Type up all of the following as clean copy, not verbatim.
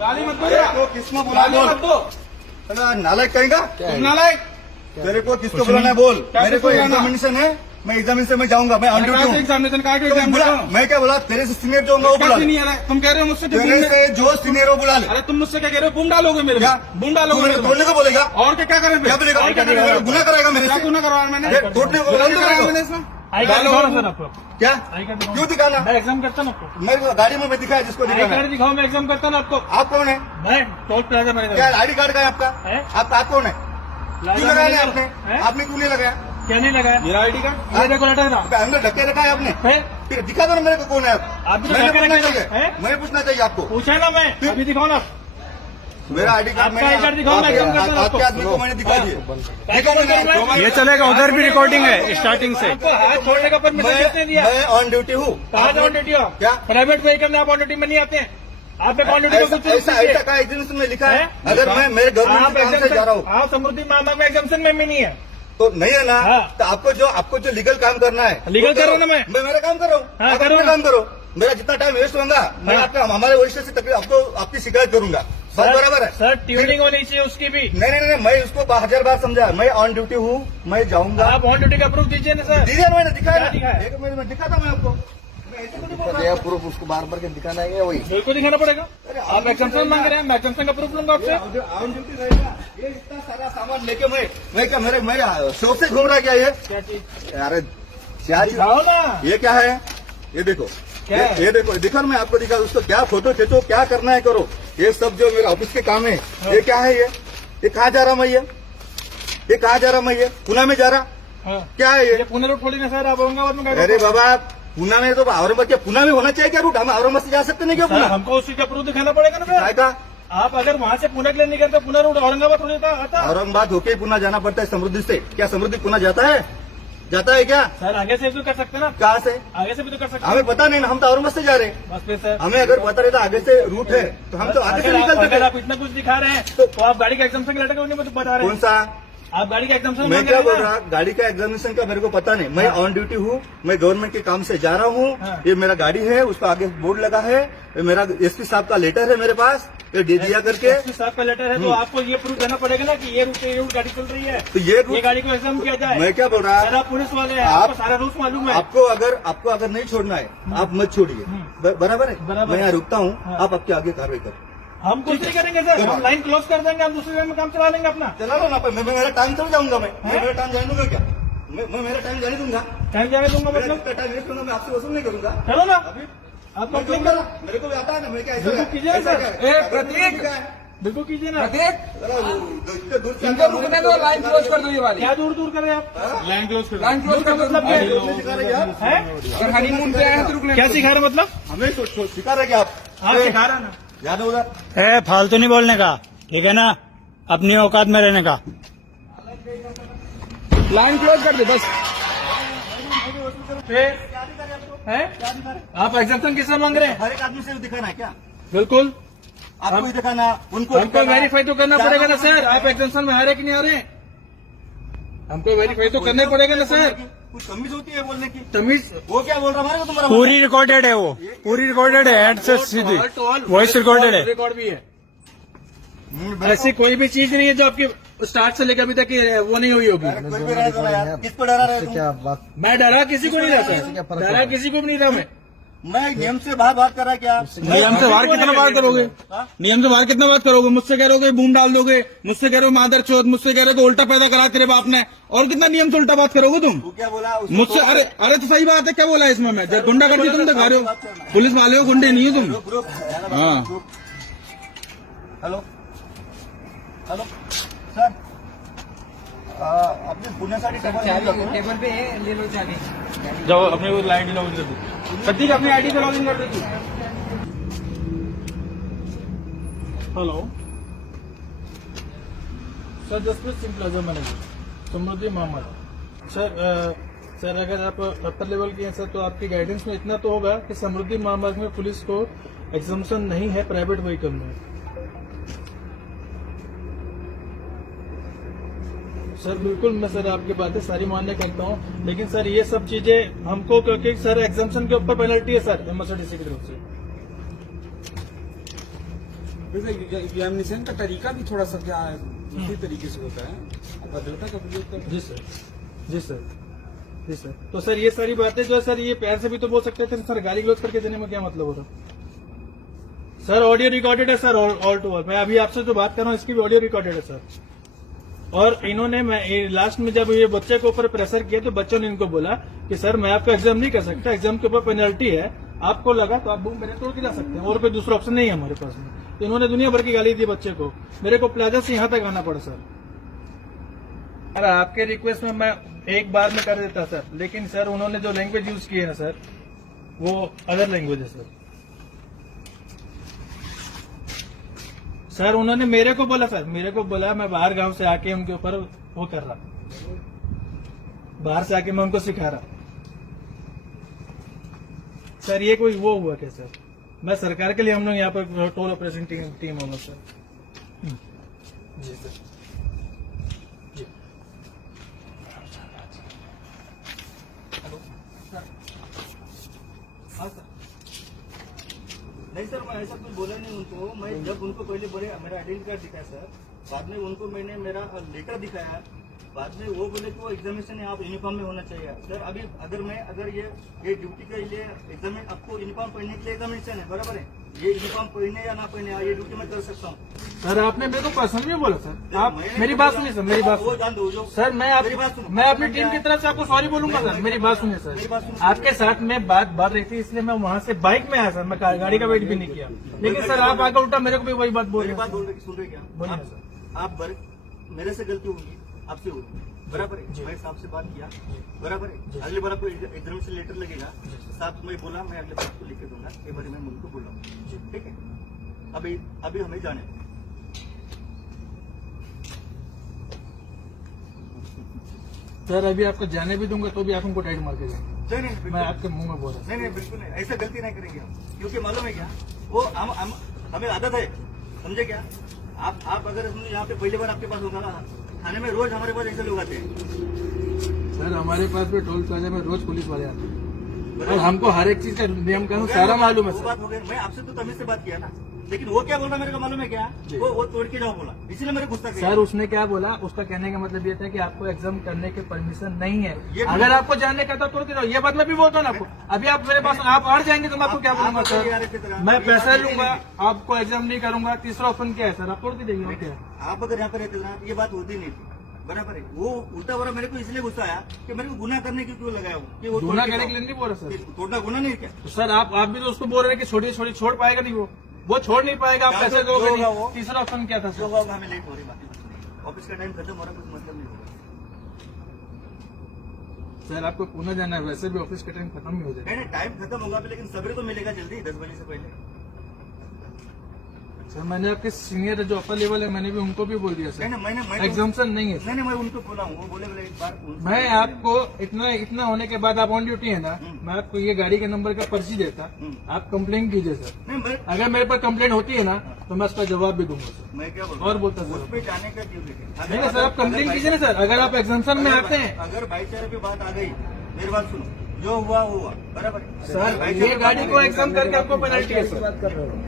गाली मत दो, किसको बोला गाली मत दो, नालायक कहेगा नालायक। तेरे को किसको बुलाना है बोल। मेरे को एग्जामिनेशन है, मैं एग्जामिनेशन में जाऊंगा, मैं ऑन ड्यूटी हूँ। एग्जामिनेशन का एग्जाम बुला, मैं क्या बोला तेरे से सीनियर जो होगा वो बुला ले। नहीं आ रहा है, तुम कह रहे हो मुझसे तेरे से जो सीनियर हो बुला ले। अरे तुम मुझसे क्या कह रहे हो, बूम डालोगे मेरे क्या बूम डालोगे मेरे तोड़ने को बोलेगा और क्या करें, क्या बोलेगा, गुना कराएगा मेरे क्या से, गुना करवाया मैंने, तोड़ने को मैंने इसमें क्या क्यों दिखाना। मैं एग्जाम करता हूँ आपको, मैं गाड़ी में दिखाया जिसको दिखाना। दिखाओ, मैं एग्जाम करता हूँ आपको। आप कौन है, मैं टोल प्लाजा मैनेजर। क्या आईडी कार्ड का है आपका, आपका आप कौन है, क्यों लगाया नहीं आपने, आपने क्यों नहीं लगाया, क्या नहीं लगाया मेरा आईडी कार्ड, ये देखो लटा था अंदर ढक्के रखा है आपने, फिर दिखा दो ना मेरे को कौन है आप। मैंने पूछना चाहिए, मैंने पूछना चाहिए आपको, पूछा ना मैं, अभी दिखाओ ना मेरा आईडी कार्ड। आपका ID कार्ड दिखाओ, मैं एग्जाम करता हूं आपके आदमी को मैंने दिखा दिया। ये चलेगा, उधर भी रिकॉर्डिंग है स्टार्टिंग से। हाथ छोड़ने का परमिशन किसने दिया, मैं ऑन ड्यूटी हूँ। कहाँ ऑन ड्यूटी हो, क्या प्राइवेट व्हीकल में आप ऑन ड्यूटी में नहीं आते हैं, आपने ऑन ड्यूटी ऐसा का एग्जामिनेशन में लिखा है, अगर मैं मेरे गवर्नमेंट के काम से जा रहा हूँ, आप समृद्धि मामा में एग्जामिशन में भी नहीं है तो नहीं है ना। हाँ। तो आपको जो लीगल काम करना है, लीगल कर रहा हूं ना मैं मेरा काम कर रहा हूँ, हाँ, आप अपना काम करो। मेरा जितना टाइम वेस्ट होगा मैं आपका हमारे वरिष्ठ से तकलीफ आपको आपकी शिकायत करूंगा, सब बराबर है। सर ट्यूनिंग होनी चाहिए उसकी भी। नहीं, मैं उसको 1000 बार समझा, मैं ऑन ड्यूटी हूँ, मैं जाऊंगा। आप ऑन ड्यूटी का प्रूफ दीजिए ना सर। दीजिए, मैंने दिखाया ना, दिखाया? एक मिनट में दिखाता मैं आपको, प्रूफ उसको बार बार के दिखाना है, वही बिल्कुल दिखाना पड़ेगा। आप एग्जामिशन मांग रहे हैं, मैं एग्जामिशन का प्रूफ लूंगा आपसे। ऑन ड्यूटी रहेगा, ये इतना सारा सामान लेके मैं क्या मेरे शौक से घूम रहा क्या ये, क्या चीज, अरे क्या चीज, दिखाओ ना, ये क्या है, ये देखो, क्या है? ये देखो, दिखा मैं आपको दिखा, उसको क्या फोटो खींचो, क्या करना है करो, ये सब जो मेरे ऑफिस के काम है। ये क्या है, ये कहाँ जा रहा मैं, ये कहाँ जा रहा मैं, ये पुणे में जा रहा, क्या है ये पुणे रोड थोड़ी ना सर, आप औरंगाबाद में। अरे बाबा पुणे में तो औरंगाबाद क्या, पुणे में होना चाहिए क्या रूट, हम औरंगाबाद से जा सकते नहीं क्या पुणे, हमको उसी का प्रूफ दिखाना पड़ेगा ना सर। का आप अगर वहाँ से पुणे के लिए निकलते तो पुणे रोड औरंगाबाद थोड़ी आता। औरंगाबाद होके ही पुणे जाना पड़ता है समृद्धि से, क्या समृद्धि पुणे जाता है क्या सर आगे से भी कर सकते ना, कहाँ से, आगे से भी तो कर सकते हमें पता नहीं ना, हम तो औरंगाबाद से जा रहे हैं। बस फिर सर हमें अगर पता रहता आगे से रूट है तो हम तो आगे से निकल सकते। अगर आप इतना कुछ दिखा रहे हैं तो आप गाड़ी का एग्जामिशन का लेटर क्यों नहीं बता रहे हैं? कौन सा, आप गाड़ी का एग्जामिशन मैं क्या बोल रहा, गाड़ी का एग्जामिनेशन का मेरे को पता नहीं, मैं ऑन ड्यूटी हूँ, मैं गवर्नमेंट के काम से जा रहा हूँ। ये मेरा गाड़ी है, उसका आगे बोर्ड लगा है, ये मेरा एसपी साहब का लेटर है मेरे पास, ये दे दिया करके। एसपी साहब का लेटर है तो आपको ये प्रूफ देना पड़ेगा ना कि ये रूट गाड़ी चल रही है, तो ये गाड़ी को एग्जाम किया जाए। मैं क्या बोल रहा, आप पुलिस वाले हैं, आप आपको सारा रूल्स मालूम है। आपको अगर नहीं छोड़ना है आप मत छोड़िए, बराबर है, मैं यहाँ रुकता हूँ, आप आपके आगे कार्रवाई करो। हम कुछ नहीं करेंगे सर, हम लाइन क्लोज कर देंगे, हम दूसरे में काम चला लेंगे अपना। चला लो ना, मैं मेरा टाइम चल जाऊंगा, मैं मेरा टाइम जाने दूंगा क्या, मैं मेरा टाइम जाने दूंगा, टाइम जाने दूंगा मतलब टाइम वेस्ट करूंगा, मैं आपसे वसूल नहीं करूंगा। चलो ना, आप मैं कंप्लेन करूंगा, मेरे को भी आता है ना, मैं क्या बिल्कुल कीजिए ना सर, प्रतीक बिल्कुल कीजिए ना। इनको रुकने दो, लाइन क्लोज कर दो ये वाली। क्या दूर करें आप, लाइन क्लोज कर, लाइन क्लोज का मतलब क्या है? अगर हनीमून पे आए हैं तो रुकने क्या सिखा रहे मतलब, हमें सिखा रहे क्या आप सिखा रहे ना, याद है उधर। ए फालतू नहीं बोलने का, ठीक है ना, अपनी औकात में रहने का। लाइन क्लोज कर दो बस। है आप एग्जामिशन किससे मांग रहे हैं? हर एक आदमी से दिखाना है क्या, बिल्कुल आपको ही दिखाना, उनको हमको वेरीफाई तो करना पड़ेगा ना सर, आप एग्जामिशन में आ रहे कि नहीं आ रहे, हमको वेरीफाई तो करना पड़ेगा ना सर। कुछ तमीज होती है बोलने की, तमीज वो क्या बोल रहा हमारे को, तुम्हारा पूरी रिकॉर्डेड है, वो पूरी रिकॉर्डेड है, हेड से सीधी वॉइस रिकॉर्डेड है। रिकॉर्ड भी है, ऐसी कोई भी चीज नहीं है जो आपकी स्टार्ट से लेकर अभी तक वो नहीं हुई होगी। कोई भी रहने दो ना यार, किस पर डरा रहे तुम? मैं डरा किसी को नहीं रहता, डरा किसी को भी नहीं था मैं नियम से बाहर बात कर रहा क्या, नियम से बाहर कितना बात करोगे, नियम से बाहर कितना बात करोगे, मुझसे कह रहे हो बूम डाल दोगे, मुझसे कह रहे हो मादर चौथ, मुझसे कह रहे हो उल्टा पैदा करा तेरे बाप ने, और कितना नियम से उल्टा बात करोगे तुम तू क्या बोला मुझसे। अरे तो सही बात है, क्या बोला इसमें मैं, जब गुंडा करती तुम दिखा रहे हो, पुलिस वाले हो, गुंडे नहीं हो तुम। हाँ हेलो हेलो सर, अपने पुण्यासाठी टेबल पे ले लो चाबी। जाओ अपने वो आईडी लॉगिन कर दो, प्रतीक अपनी आईडी पे लॉगिन कर दो तू। Hello sir, Jaspreet Singh plaza manager Samruddhi Mohammad. Sir अगर आप अपर लेवल के हैं सर तो आपकी गाइडेंस में इतना तो होगा कि समृद्धि मोहम्मद में पुलिस को एग्जामिशन नहीं है प्राइवेट व्हीकल में। सर बिल्कुल, मैं सर आपकी बातें सारी मान्य करता हूँ, लेकिन सर ये सब चीजें हमको, क्योंकि सर एग्जामिशन के ऊपर पेनल्टी है सर एमएसआरटीसी की तरफ से। एग्जामिनेशन का तरीका भी थोड़ा सा क्या है, दूसरी तरीके से होता है, भद्रता का प्रयोग करना। जी सर, जी सर, जी सर। तो सर ये सारी बातें जो है सर, ये प्यार से भी तो बोल सकते थे सर, गाली गलौज करके देने में क्या मतलब हो रहा? सर ऑडियो रिकॉर्डेड है सर, ऑल टू ऑल। मैं अभी आपसे जो बात कर रहा हूँ इसकी भी ऑडियो रिकॉर्डेड है सर। और इन्होंने लास्ट में जब ये बच्चे के ऊपर प्रेशर किया तो बच्चों ने इनको बोला कि सर मैं आपका एग्जाम नहीं कर सकता, एग्जाम के ऊपर पेनल्टी है, आपको लगा तो आप बूम मेरे तोड़ के जा सकते हैं, और कोई दूसरा ऑप्शन नहीं है हमारे पास में। तो इन्होंने दुनिया भर की गाली दी बच्चे को, मेरे को प्लाजा से यहाँ तक आना पड़ा सर। सर आपके रिक्वेस्ट में मैं एक बार में कर देता सर, लेकिन सर उन्होंने जो लैंग्वेज यूज की है ना सर, वो अदर लैंग्वेज है सर। सर उन्होंने मेरे को बोला सर, मेरे को बोला मैं बाहर गांव से आके उनके ऊपर वो कर रहा, बाहर से आके मैं उनको सिखा रहा। सर ये कोई वो हुआ क्या सर? मैं सरकार के लिए हम लोग यहाँ पर टोल ऑपरेशन टीम होगा सर। जी सर, जी। हेलो सर, हाँ सर। नहीं सर, मैं ऐसा कुछ बोला नहीं उनको। मैं जब उनको पहले बोले मेरा आइडेंटिटी कार्ड दिखाया सर, बाद में उनको मैंने मेरा लेटर दिखाया, बाद में वो बोले कि वो एग्जामिनेशन आप यूनिफॉर्म में होना चाहिए। सर अभी अगर ये ड्यूटी के लिए एग्जाम, आपको यूनिफॉर्म पहनने के लिए एग्जामिनेशन है, बराबर है? ये यूनिफॉर्म पहने या ना पहने, ये ड्यूटी मैं कर सकता हूँ। सर आपने मेरे को पर्सनली बोला सर, आप मेरी बात सुनिए सर, मेरी बात वो जान दो जो सर, मैं अपनी टीम की तरफ से आपको सॉरी बोलूंगा सर। मेरी बात सुनिए सर, आपके साथ में बात बढ़ रही थी इसलिए मैं वहाँ से बाइक में आया सर, मैं गाड़ी का वेट भी नहीं किया, लेकिन सर आप आगे उल्टा मेरे को भी वही बात बोल मेरी रहे बात हैं। बोल रहे सुन रहे क्या? बोलिए आप- सर। आप मेरे से गलती होगी, आपसे होगी, बराबर है? मैं साहब से बात किया, बराबर है? अगले बार आपको एग्जामिनेशन लेटर लगेगा, साहब मैं बोला मैं अगले बार आपको लिख के दूंगा, एक बार मैं उनको बोल रहा हूँ, ठीक है? अभी हमें जाने दो। सर अभी आपको जाने भी दूंगा तो भी आप हमको टाइट मार के जाएंगे, नहीं बिल्कुल मैं आपके मुंह में बोल रहा नहीं बिल्कुल नहीं, ऐसा गलती नहीं करेंगे हम, क्योंकि मालूम है क्या, वो हमें आदत है, समझे क्या? आप अगर यहाँ पे पहली बार आपके पास होगा ना, थाने में रोज हमारे पास ऐसे लोग आते हैं। हूँ। सर हमारे पास भी टोल प्लाजा में रोज पुलिस वाले आते हैं और हमको हर एक चीज का नियम कानून सारा मालूम है वो सर। बात हो गई, मैं आपसे तो तमीज से बात किया ना, लेकिन वो क्या बोल रहा मेरे को मालूम है क्या? वो तोड़ के जाओ बोला, इसीलिए मेरे गुस्सा किया। सर उसने क्या बोला, उसका कहने का मतलब ये था कि आपको एग्जाम करने की परमिशन नहीं ये है, अगर आपको जानने का था तो जाओ, ये बात मैं भी बोलता हूँ ना आपको। अभी आप मेरे पास आप हार जाएंगे तो मैं आपको क्या बोलूंगा सर, मैं पैसा लूंगा, आपको एग्जाम नहीं करूंगा। तीसरा ऑप्शन क्या है सर, आप तोड़ दीजिए और क्या है? आप अगर यहाँ पे रहते ना ये बात होती नहीं थी, बराबर है? वो उल्टा बोला, मेरे को इसलिए गुस्सा आया कि मेरे को गुनाह करने की क्यों लगाया कि वो गुनाह करने के लिए नहीं बोल रहा सर। तोड़ना गुनाह नहीं क्या? तो सर आप भी तो उसको बोल रहे हैं कि छोटी छोटी छोड़ पाएगा नहीं, वो छोड़ नहीं पाएगा, आप पैसे दोगे होगा वो। नहीं। तीसरा ऑप्शन क्या था जो सर? होगा हमें लेट हो रही बात, ऑफिस का टाइम खत्म हो रहा, कुछ मतलब नहीं होगा। सर आपको पुणे जाना है, वैसे भी ऑफिस का टाइम खत्म ही हो जाएगा। नहीं टाइम खत्म होगा लेकिन सवेरे तो मिलेगा जल्दी, 10 बजे से पहले। सर मैंने आपके सीनियर जो अपर लेवल है मैंने भी उनको भी बोल दिया सर, मैं एग्जाम्पशन नहीं है सर। नहीं मैं उनको बोला हूँ, वो बोले एक बार मैं आपको इतना होने के बाद आप ऑन ड्यूटी है ना, मैं आपको ये गाड़ी के नंबर का पर्ची देता, आप कंप्लेन कीजिए सर। नहीं मैं अगर मेरे पर कंप्लेन होती है ना तो मैं उसका जवाब भी दूंगा सर। मैं क्या बोलूं? और बोलता सर उस पे जाने का क्यों लेके? नहीं सर, आप कंप्लेन कीजिए ना सर, अगर आप एग्जाम्शन में आते हैं। अगर भाईचारे की बात आ गई, मेरी बात सुनो, जो हुआ वो हुआ, बराबर है? सर ये गाड़ी को एग्जाम करके आपको पेनल्टी है सर।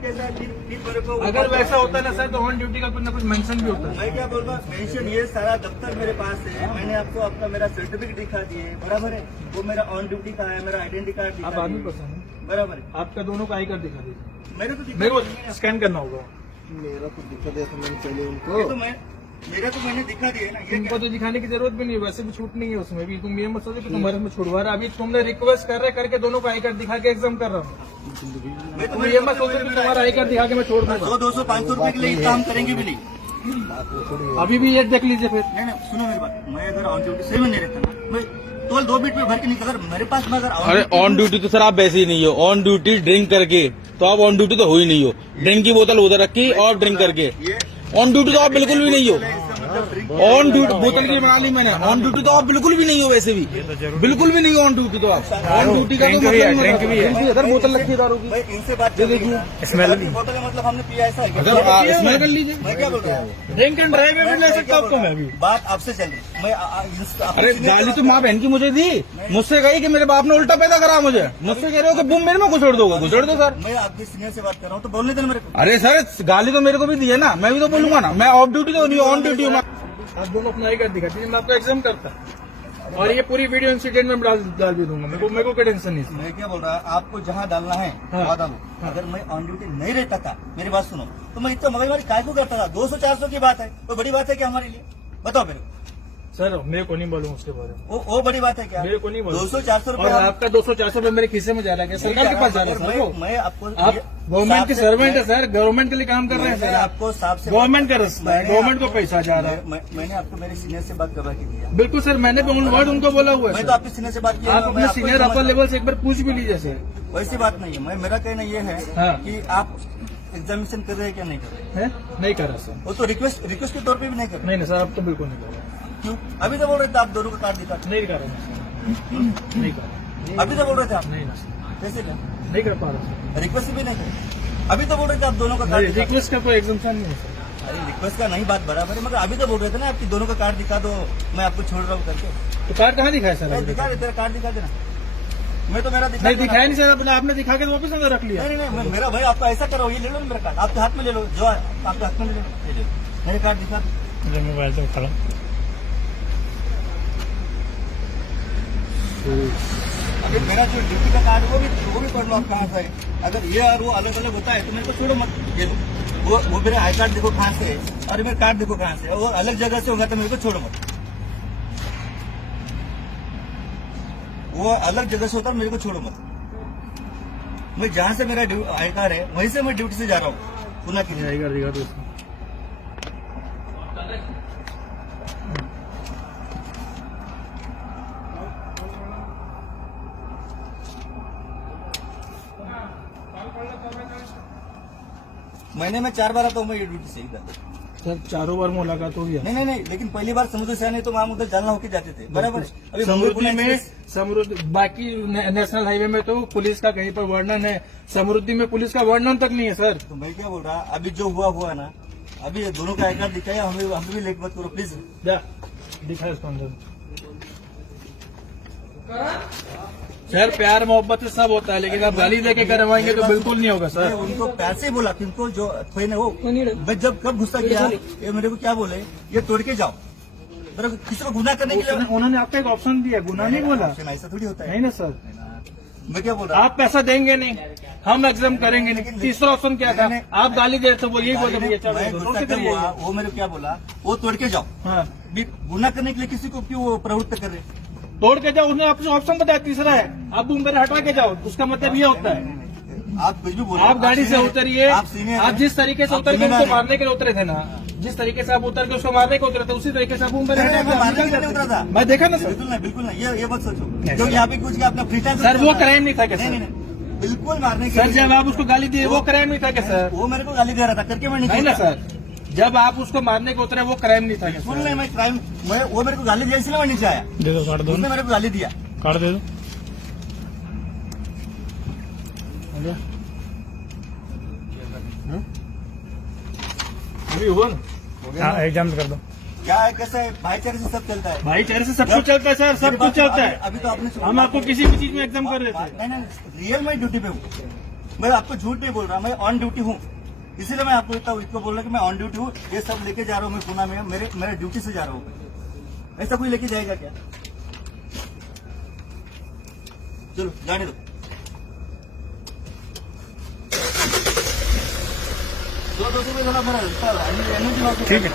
फिर मेरे को अगर वैसा होता ना सर तो ऑन ड्यूटी का कुछ ना कुछ मेंशन भी होता है। मैं क्या बोल रहा हूँ, मेंशन ये सारा दफ्तर मेरे पास है, मैंने आपको अपना मेरा सर्टिफिकेट दिखा दिए, बराबर है? वो मेरा ऑन ड्यूटी का है, मेरा आइडेंटिटी कार्ड आप दिखा आदमी दिए, पसंद है, बराबर है? आपका दोनों का आई कार्ड दिखा दीजिए, मेरे तो दिखा मेरे दिया को स्कैन करना होगा। मेरा तो दिक्कत है, मैंने पहले ये उनको तो मैंने दिखा दिया ना, ये तुमको तो दिखाने की जरूरत भी नहीं है, वैसे भी छूट नहीं है उसमें भी। तुम ये मत सोचो कि तुम्हारे में छुड़वा रहा, अभी तुमने रिक्वेस्ट कर रहे करके दोनों का आई कार्ड दिखा के एग्जाम कर रहा हूँ। मैं तुम ये मत सोचो कि तुम्हारा आई कार्ड दिखा के मैं छोड़ दूंगा। 100, 200, 500 रुपए के लिए काम करेंगे भी नहीं। अभी भी ये देख लीजिए फिर। नहीं सुनो मेरी बात, मैं अगर ऑन ड्यूटी से नहीं रहता ना, मैं टोल 2 मिनट में भर के निकल, अगर मेरे पास में अगर अरे ऑन ड्यूटी तो सर आप वैसे ही नहीं हो, ऑन ड्यूटी ड्रिंक करके तो आप ऑन ड्यूटी तो हो ही नहीं हो। ड्रिंक की बोतल उधर रखी और ड्रिंक करके ये ऑन ड्यूटी तो आप बिल्कुल भी नहीं हो। इसका मतलब ड्रिंक ऑन ड्यूटी बोतल की बना ली मैंने। ऑन ड्यूटी तो आप बिल्कुल भी नहीं हो, वैसे भी बिल्कुल भी नहीं हो ऑन ड्यूटी तो आप। ऑन ड्यूटी का तो मतलब इधर बोतल रखी है दारू की, भाई इनसे बात ये देखिए स्मेल की बोतल है, मतलब हमने पिया ऐसा है क्या? इसमें कर लीजिए। मैं क्या बोल रहा हूँ, ड्रिंक एंड ड्राइव में ले सकता आपको मैं अभी। बात आपसे चल रही, मैं अरे गाली तो माँ बहन की मुझे दी, मुझसे कही कि मेरे बाप ने उल्टा पैदा करा मुझे, मुझसे कह रहे हो कि बुम मेरे में घुसड़ दोगे, घुसड़ दो सर। मैं आपके सीनियर से बात कर रहा हूँ तो बोलने देना मेरे को। अरे सर गाली तो मेरे को भी दी है ना, मैं भी तो बोलूंगा ना, मैं ऑफ ड्यूटी तो नहीं ऑन ड्यूटी हूँ। आप दोनों अपना ही कर दिखा दीजिए, मैं आपको एग्जाम करता और ये पूरी वीडियो इंसिडेंट में डाल भी दूंगा। मेरे को कोई टेंशन नहीं। मैं क्या बोल रहा है, आपको जहाँ डालना है हाँ। वहाँ डालो। अगर मैं ऑन ड्यूटी नहीं रहता था, मेरी बात सुनो, तो मैं इतना मगजमारी काय को करता था? 200-400 की बात है, कोई बड़ी बात है क्या हमारे लिए? बताओ मेरे को। सर मेरे को नहीं बोलूँ उसके बारे में, वो बड़ी बात है क्या? मेरे को नहीं बोलूँ। 200-400 और रुपये आपका 200-400 रुपये मेरे खीसे में जा रहा है क्या? सरकार के पास जा रहा है सर वो? मैं आपको आप गवर्नमेंट के सर्वेंट है सर, गवर्नमेंट के लिए काम कर रहे हैं मैंने सर आप। आपको साफ से गवर्नमेंट का रास्ता है, मैंने गवर्नमेंट को आपको- पैसा जा रहा है। मैंने आपको मेरे सीनियर से बात करवा के दिया। बिल्कुल सर, मैंने भी वर्ड उनको बोला हुआ है मैं तो सर। आपके सीनियर से बात किया। आप मैं अपने आपको सीनियर समझ अपर रहा हूं। लेवल से एक बार पूछ भी लीजिए सर। वैसी बात नहीं है, मेरा कहना ये है हाँ। कि आप एग्जामिनेशन कर रहे हैं क्या नहीं कर रहे? है नहीं करा सर, वो तो रिक्वेस्ट के तौर पे भी नहीं कर रहे। नहीं सर, अब तो बिल्कुल नहीं करा। क्यों? अभी तो बोल रहे थे आप दोनों का कार्ड दिखा। नहीं करा मैं सर, नहीं करा, अभी तो बोल रहे थे आप, नहीं ना सर, कैसे क्या? नहीं कर पा रहा सर। रिक्वेस्ट भी नहीं करे। अभी तो बोल रहे थे आप दोनों का कार्ड दिखा। रिक्वेस्ट का कोई एग्जाम्पशन नहीं है सर। अरे रिक्वेस्ट का नहीं बात बराबर है, मगर अभी तो बोल रहे थे ना आपकी दोनों का कार्ड दिखा दो, मैं आपको छोड़ रहा हूँ करके। तो कार्ड कहाँ दिखाया सर? अरे अभी दिखा तक? दे, तेरा कार्ड दिखा देना। मैं तो मेरा दिखा नहीं दूंगा। दिखाया नहीं सर, अपने आपने दिखा के तो वापस अंदर रख लिया। नहीं मेरा भाई, आपका ऐसा करो, ये ले लो ना मेरा कार्ड, आपके हाथ में ले लो, जो आपके हाथ में ले लो, ले लो मेरे कार्ड दिखा दो। मोबाइल से खड़ा। अभी मेरा जो ड्यूटी का कार्ड वो भी पढ़ लो आप कहाँ से है। अगर ये और वो अलग अलग होता है तो मेरे को छोड़ो मत, ये लो। वो मेरा आई कार्ड देखो कहाँ से है और मेरा कार्ड देखो कहाँ से है, और अलग जगह से होगा तो मेरे को छोड़ो मत। वो अलग जगह से होता है, मेरे को छोड़ो मत। मैं जहाँ से मेरा आई कार्ड है वहीं से मैं ड्यूटी से जा रहा हूँ पुणे के लिए। दिखा दो उसको। महीने में 4 बार आता हूँ मैं ये ड्यूटी से इधर। सर चारों बार मुलाकात हो गया। नहीं, लेकिन पहली बार समुद्र से आने तो वहाँ उधर जालना होके जाते थे, बराबर है। अभी समृद्धि में बाकी नेशनल हाईवे में तो पुलिस का कहीं पर वर्णन है, समृद्धि में पुलिस का वर्णन तक नहीं है सर। तो मैं क्या बोल रहा, अभी जो हुआ ना, अभी ये दोनों का आई कार्ड दिखाया, हमें भी लेट मत करो प्लीज। जा दिखा इसको अंदर। सर प्यार मोहब्बत से सब होता है, लेकिन आप गाली देके करवाएंगे तो बिल्कुल नहीं होगा मैं सर। उनको प्यार से ही बोला, किनको जो थे ना वो, मैं जब कब गुस्सा किया, ये मेरे को क्या बोले, ये तोड़ के जाओ, मेरे को किसी को गुनाह करने के लिए। उन्होंने आपको एक ऑप्शन दिया, गुनाह नहीं बोला। ऐसा थोड़ी होता है। नहीं ना सर, मैं क्या बोल रहा, आप पैसा देंगे नहीं, हम एग्जाम करेंगे नहीं। तीसरा ऑप्शन क्या था? आप गाली दे तो वो यही बोलते भैया मैं चलो गुस्सा कर हुआ, वो मेरे को क्या बोला, वो तोड़ के जाओ। हाँ भी गुनाह करने के लिए किसी को क्यों प्रवृत्त कर रहे? तोड़ के जाओ, उसने आपको ऑप्शन बताया तीसरा है, आप बूम मेरे हटा के जाओ, उसका मतलब ये होता है। आप कुछ भी बोलो, आप गाड़ी से उतरिए, आप सीनियर आप हैं। जिस तरीके से आप उतर के जिम्मेदार उसको हैं। मारने के लिए उतरे थे ना, जिस तरीके से आप उतर के उसको मारने के उतरे थे, उसी तरीके से आप बूम मेरे नहीं, हटा मैं मारने के लिए के नहीं उतरा था। मैं देखा ना सर। बिल्कुल नहीं, ये मत सोचो, क्योंकि यहाँ पे कुछ क्या अपना फ्री टाइम। सर वो क्राइम नहीं था क्या नहीं, सर? बिल्कुल मारने के सर लिए। जब आप उसको गाली दिए वो क्राइम नहीं था क्या सर? वो मेरे को गाली दे रहा था, करके मैं नहीं ना सर, जब आप उसको मारने को उतरे वो क्राइम नहीं था क्या सुन सर? नहीं, मैं क्राइम, वो मेरे को गाली दिया इसलिए मैं नीचे आया। दे दो कार्ड, उसने मेरे को गाली दिया। कार्ड दे दो। अभी हुआ ना, हाँ एग्जाम कर दो। क्या है, कैसा है, भाईचारे से सब चलता है। भाईचारे से सब कुछ चलता है सर, सब कुछ चलता है। अभी तो आपने हम आपको किसी भी चीज में एग्जाम कर रहे थे। नहीं, रियल मैं ड्यूटी पे हूँ, मैं आपको झूठ नहीं बोल रहा, मैं ऑन ड्यूटी हूँ, इसीलिए मैं आपको इसको बोल रहा कि मैं ऑन ड्यूटी हूँ। ये सब लेके जा रहा हूँ मैं पुणे में, मेरे ड्यूटी से जा रहा हूँ। ऐसा कोई लेके जाएगा क्या? चलो जाने दो। दो रुपये थोड़ा मेरा एनर्जी लॉस। ठीक है।